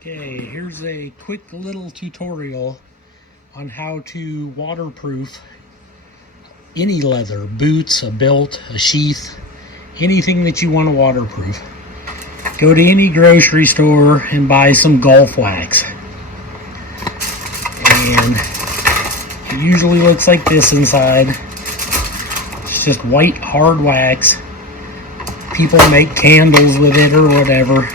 Okay, here's a quick little tutorial on how to waterproof any leather, boots, a belt, a sheath, anything that you want to waterproof. Go to any grocery store and buy some Gulf Wax. And it usually looks like this inside. It's just white hard wax. People make candles with it or whatever.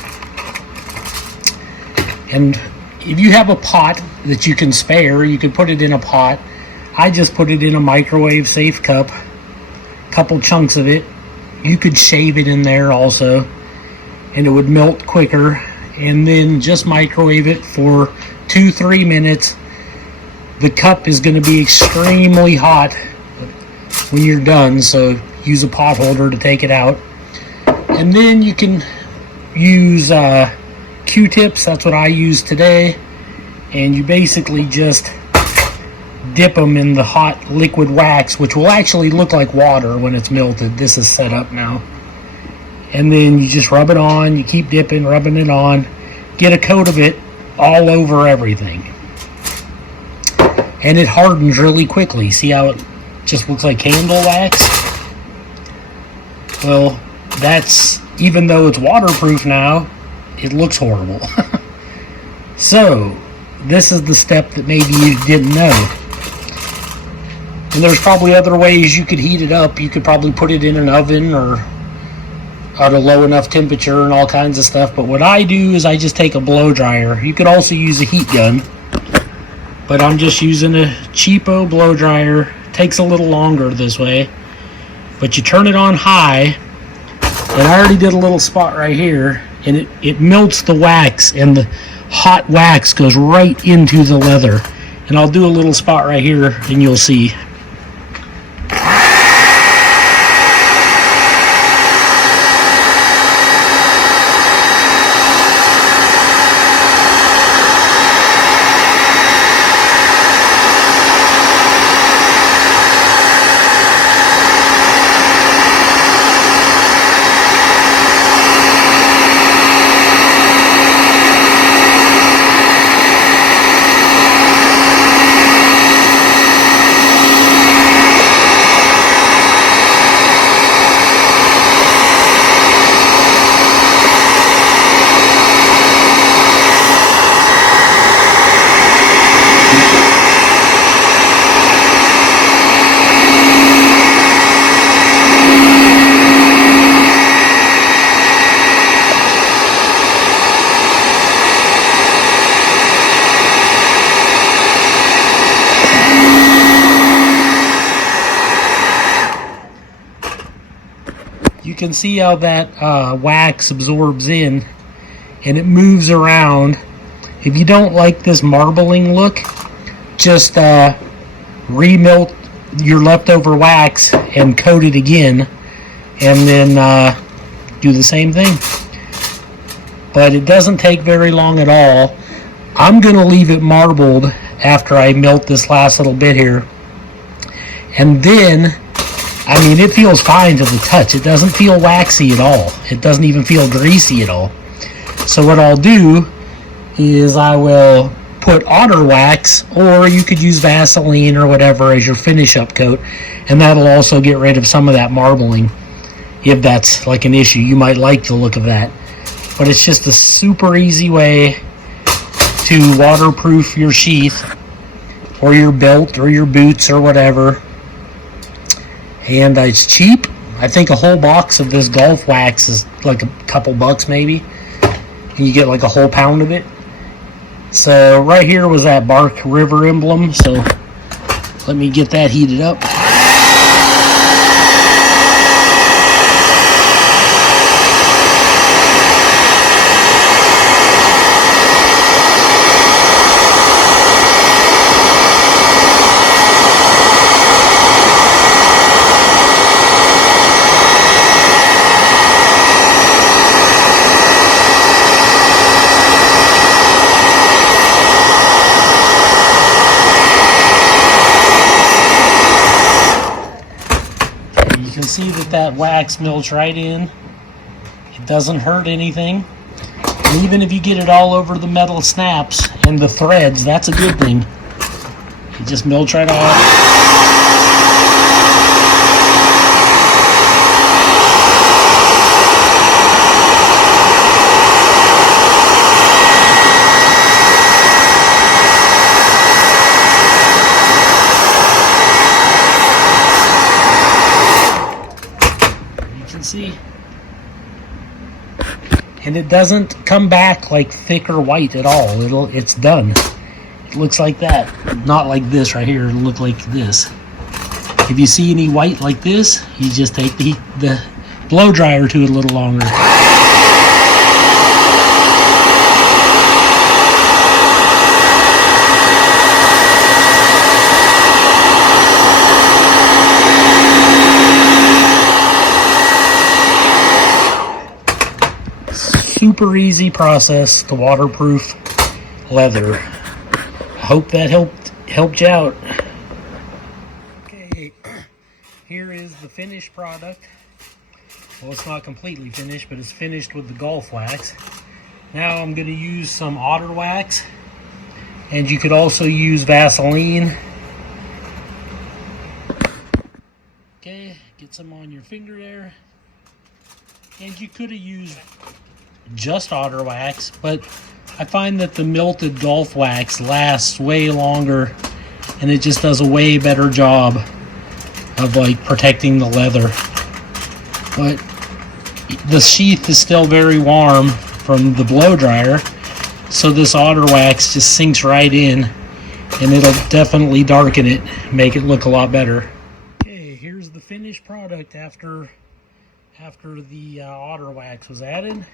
And if you have a pot that you can spare, you can put it in a pot. I just put it in a microwave safe cup, couple chunks of it. You could shave it in there also, and it would melt quicker. And then just microwave it for 2-3 minutes. The cup is going to be extremely hot when you're done, so use a pot holder to take it out. And then you can use Q-tips, that's what I use today, and you basically just dip them in the hot liquid wax, which will actually look like water when it's melted. This is set up now. And then you just rub it on, you keep dipping, rubbing it on, get a coat of it all over everything. And it hardens really quickly. See how it just looks like candle wax? Well, that's, even though it's waterproof now, it looks horrible. So, this is the step that maybe you didn't know. And there's probably other ways you could heat it up. You could probably put it in an oven or at a low enough temperature and all kinds of stuff. But what I do is I just take a blow dryer. You could also use a heat gun, but I'm just using a cheapo blow dryer. Takes a little longer this way, but you turn it on high, and I already did a little spot right here, and it melts the wax, and the hot wax goes right into the leather. And I'll do a little spot right here and you'll see. You can see how that wax absorbs in and it moves around. If you don't like this marbling look, just remelt your leftover wax and coat it again, and then do the same thing. But it doesn't take very long at all. I'm going to leave it marbled after I melt this last little bit here. And then, I mean, it feels fine to the touch. It doesn't feel waxy at all. It doesn't even feel greasy at all. So what I'll do is I will put otter wax, or you could use Vaseline or whatever as your finish up coat, and that'll also get rid of some of that marbling if that's like an issue. You might like the look of that. But it's just a super easy way to waterproof your sheath or your belt or your boots or whatever. And it's cheap. I think a whole box of this Gulf Wax is like a couple bucks maybe. And you get like a whole pound of it. So right here was that Bark River emblem. So let me get that heated up. You can see that wax melts right in. It doesn't hurt anything. And even if you get it all over the metal snaps and the threads, that's a good thing. It just melts right off. See, and it doesn't come back like thick or white at all. It's done. It looks like that, not like this right here. It'll look like this. If you see any white like this, you just take the blow dryer to it a little longer. Super easy process to waterproof leather. I hope that helped you out. Okay, here is the finished product. Well, it's not completely finished, but it's finished with the Gulf Wax. Now I'm going to use some otter wax, and you could also use Vaseline. Okay, get some on your finger there. And you could have used just otter wax, but I find that the melted Gulf Wax lasts way longer, and it just does a way better job of like protecting the leather. But the sheath is still very warm from the blow dryer, so this otter wax just sinks right in, and it'll definitely darken it, make it look a lot better. Okay, here's the finished product after the otter wax was added.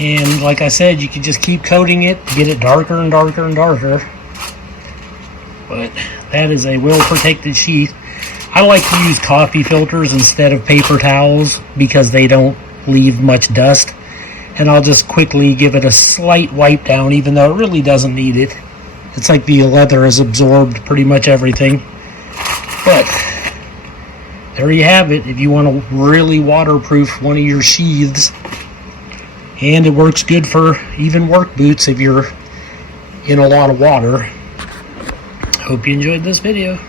And like I said, you can just keep coating it to get it darker and darker and darker. But that is a well-protected sheath. I like to use coffee filters instead of paper towels because they don't leave much dust. And I'll just quickly give it a slight wipe down, even though it really doesn't need it. It's like the leather has absorbed pretty much everything. But there you have it. If you want to really waterproof one of your sheaths, and it works good for even work boots if you're in a lot of water. Hope you enjoyed this video.